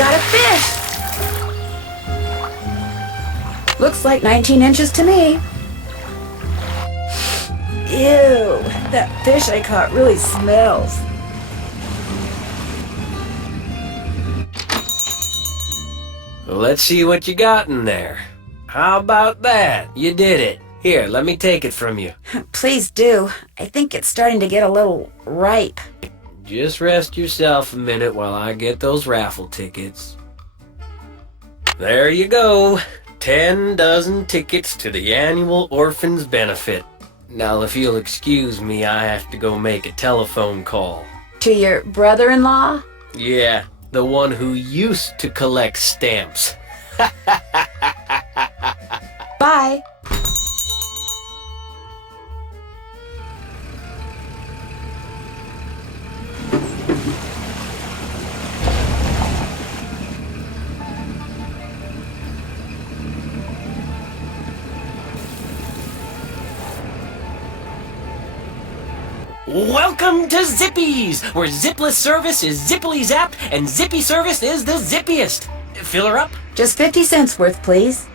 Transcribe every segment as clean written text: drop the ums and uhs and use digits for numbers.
got a fish! Looks like 19 inches to me. Ew, that fish I caught really smells. Let's see what you got in there. How about that? You did it. Here, let me take it from you. Please do. I think it's starting to get a little ripe. Just rest yourself a minute while I get those raffle tickets. There you go. 10 dozen tickets to the annual Orphans Benefit. Now, if you'll excuse me, I have to go make a telephone call. To your brother-in-law? Yeah, the one who used to collect stamps. Bye. Welcome to Zippy's, where zipless service is zippily zap and zippy service is the zippiest. Fill her up? Just 50 cents worth, please.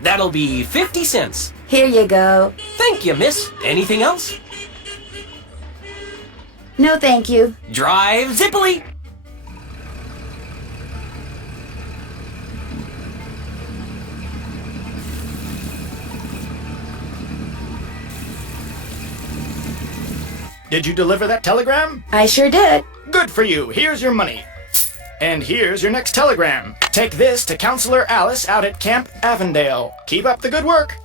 That'll be 50 cents. Here you go. Thank you, miss. Anything else? No, thank you. Drive zippily. Did you deliver that telegram? I sure did. Good for you. Here's your money. And here's your next telegram. Take this to Counselor Alice out at Camp Avondale. Keep up the good work.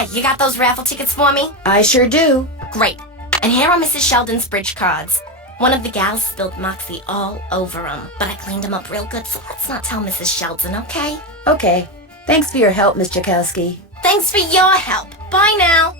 Hi, you got those raffle tickets for me? I sure do. Great. And here are Mrs. Sheldon's bridge cards. One of the gals spilled Moxie all over them, but I cleaned them up real good, so let's not tell Mrs. Sheldon, okay? Okay. Thanks for your help, Miss Jakowski. Thanks for your help. Bye now.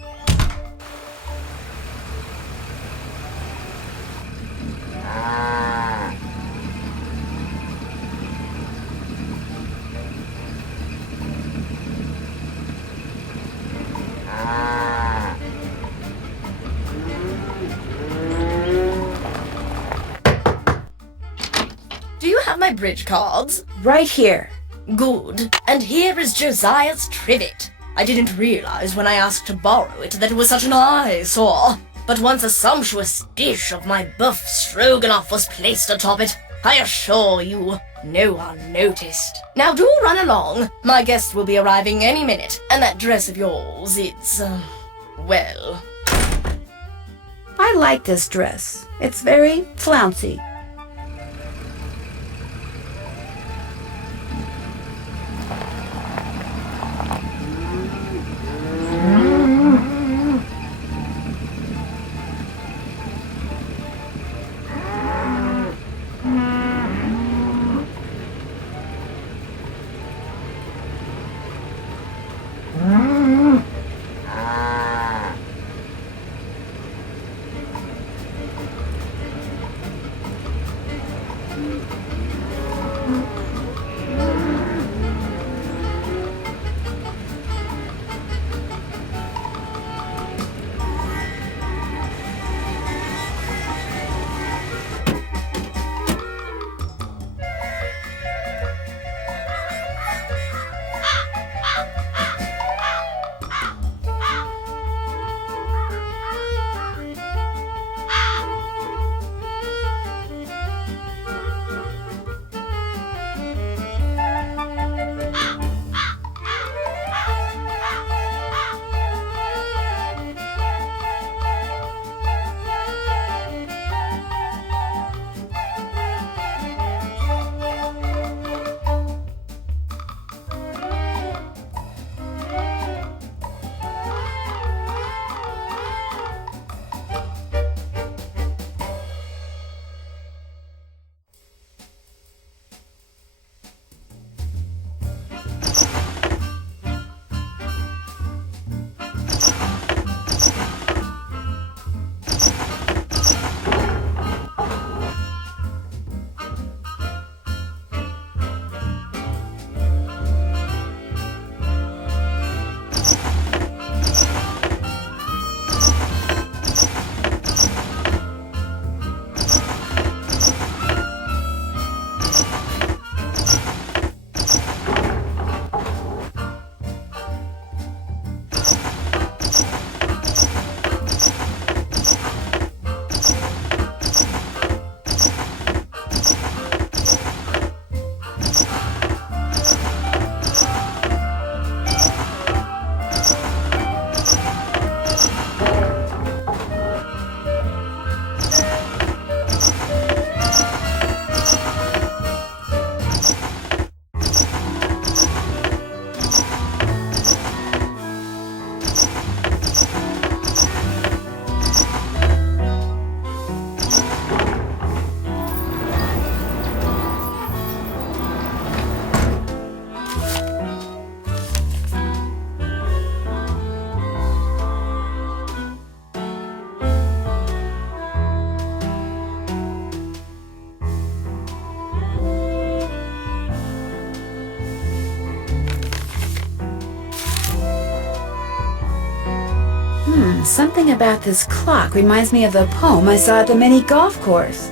Do you have my bridge cards? Right here. Good. And here is Josiah's trivet. I didn't realize when I asked to borrow it that it was such an eyesore. But once a sumptuous dish of my buff stroganoff was placed atop it, I assure you, no one noticed. Now do run along. My guest will be arriving any minute, and that dress of yours, it's, well... I like this dress. It's very flouncy. Something about this clock reminds me of the poem I saw at the mini golf course.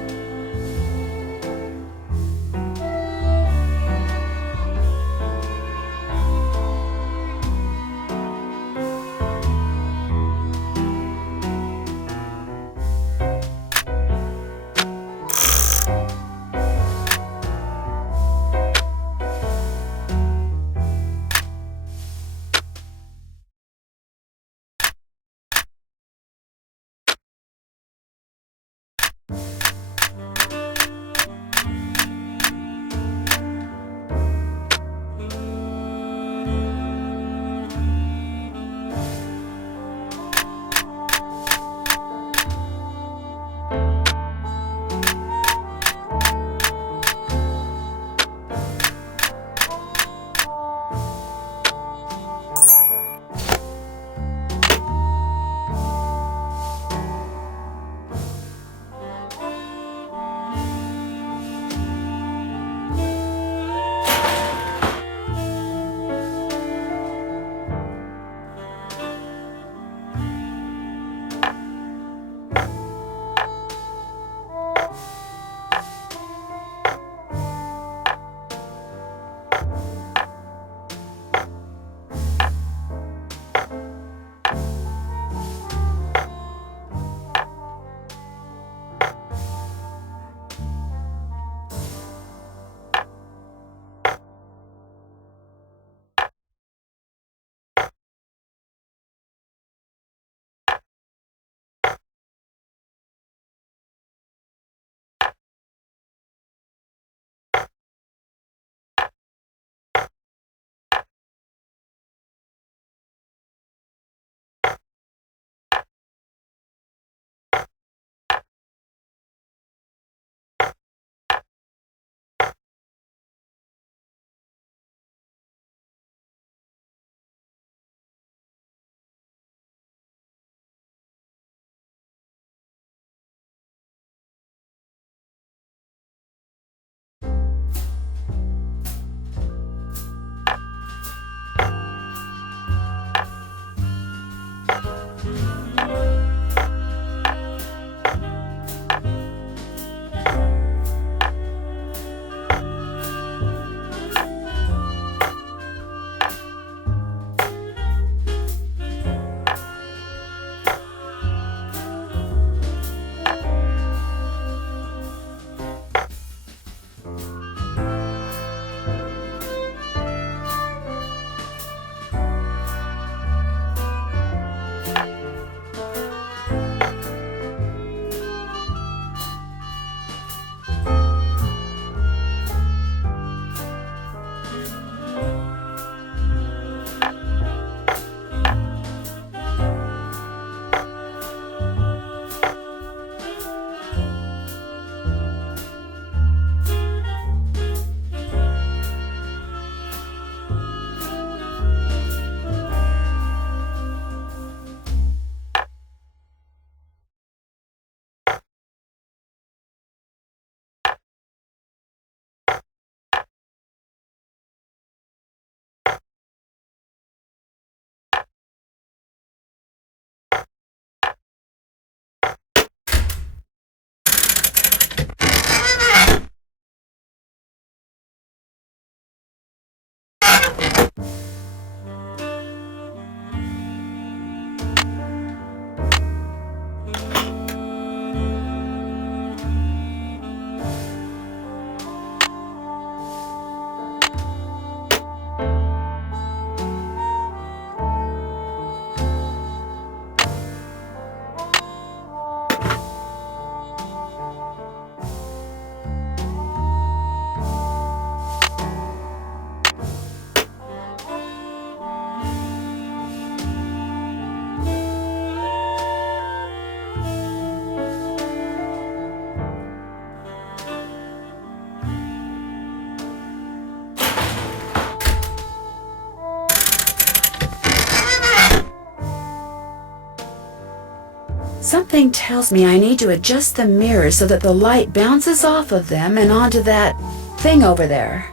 Something tells me I need to adjust the mirrors so that the light bounces off of them and onto that thing over there.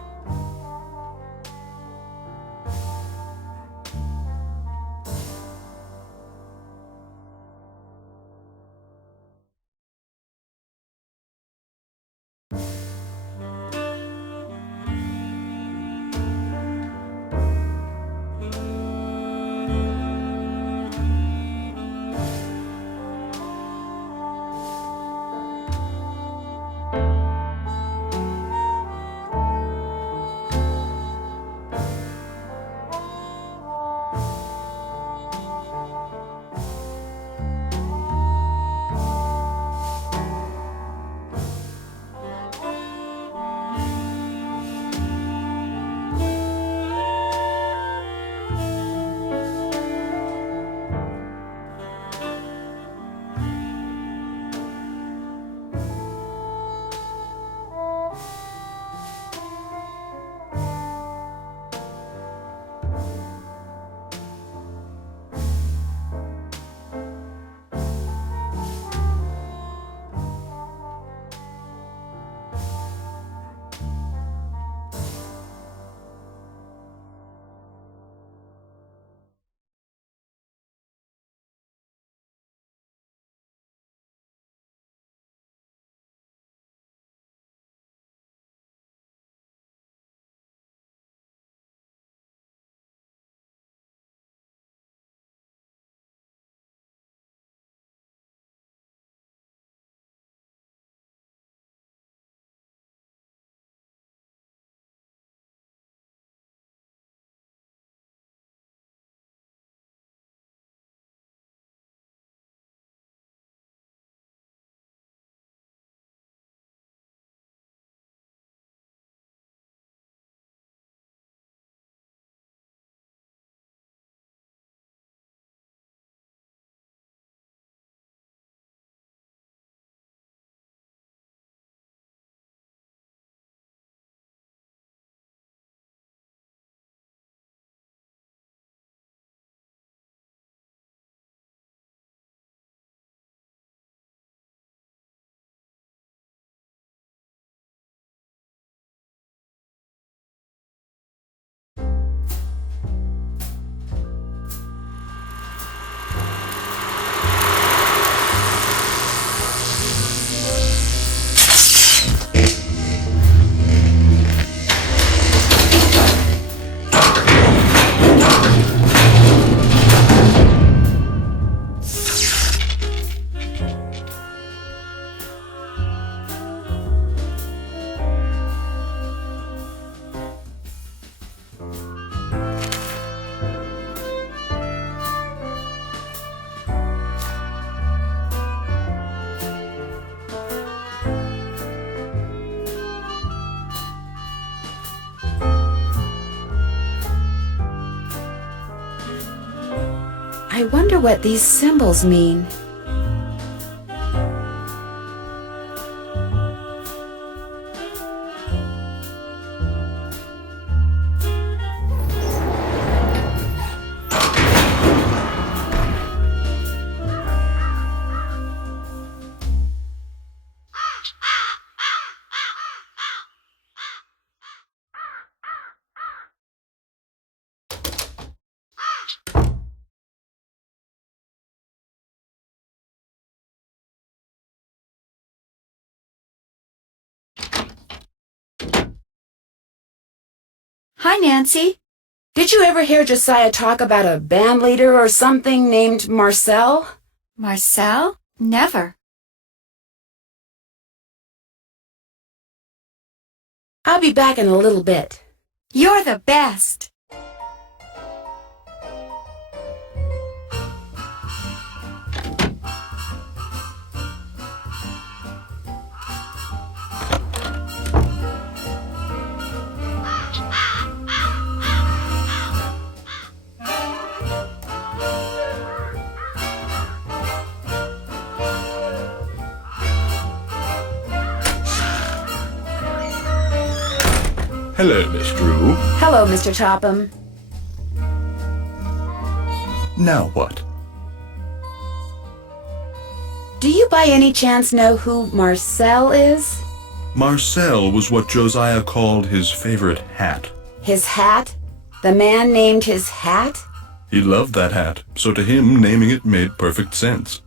I wonder what these symbols mean. Hi, Nancy. Did you ever hear Josiah talk about a band leader or something named Marcel? Marcel? Never. I'll be back in a little bit. You're the best. Hello, Miss Drew. Hello, Mr. Topham. Now what? Do you by any chance know who Marcel is? Marcel was what Josiah called his favorite hat. His hat? The man named his hat? He loved that hat, so to him naming it made perfect sense.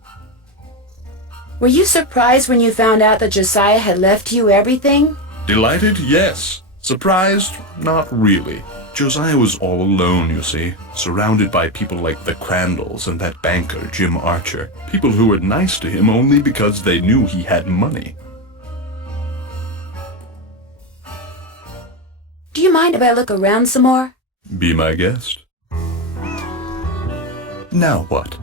Were you surprised when you found out that Josiah had left you everything? Delighted? Yes. Surprised? Not really. Josiah was all alone, you see, surrounded by people like the Crandalls and that banker, Jim Archer. People who were nice to him only because they knew he had money. Do you mind if I look around some more? Be my guest. Now what?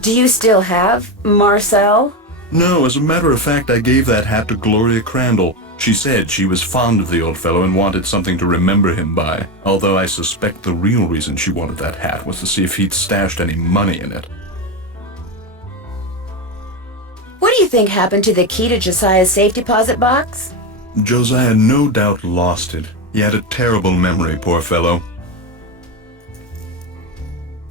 Do you still have Marcel? No, as a matter of fact, I gave that hat to Gloria Crandall. She said she was fond of the old fellow and wanted something to remember him by, although I suspect the real reason she wanted that hat was to see if he'd stashed any money in it. What do you think happened to the key to Josiah's safe deposit box? Josiah no doubt lost it. He had a terrible memory, poor fellow.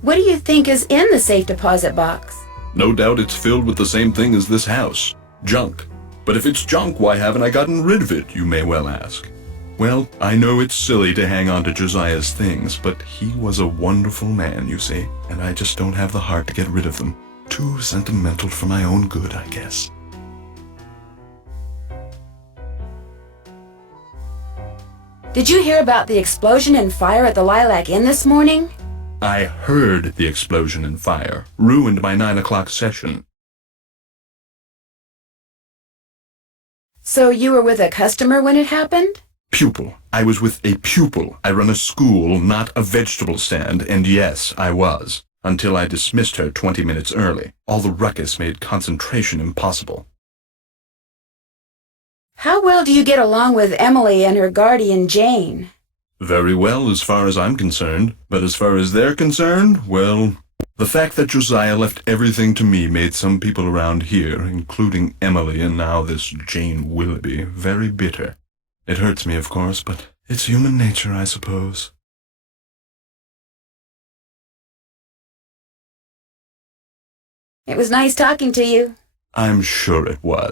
What do you think is in the safe deposit box? No doubt it's filled with the same thing as this house. Junk. But if it's junk, why haven't I gotten rid of it, you may well ask. Well, I know it's silly to hang on to Josiah's things, but he was a wonderful man, you see, and I just don't have the heart to get rid of them. Too sentimental for my own good, I guess. Did you hear about the explosion and fire at the Lilac Inn this morning? I heard the explosion and fire. Ruined my 9 o'clock session. So you were with a customer when it happened? Pupil. I was with a pupil. I run a school, not a vegetable stand, and yes, I was. Until I dismissed her 20 minutes early. All the ruckus made concentration impossible. How well do you get along with Emily and her guardian, Jane? Very well, as far as I'm concerned. But as far as they're concerned, well, the fact that Josiah left everything to me made some people around here, including Emily and now this Jane Willoughby, very bitter. It hurts me, of course, but it's human nature, I suppose. It was nice talking to you. I'm sure it was.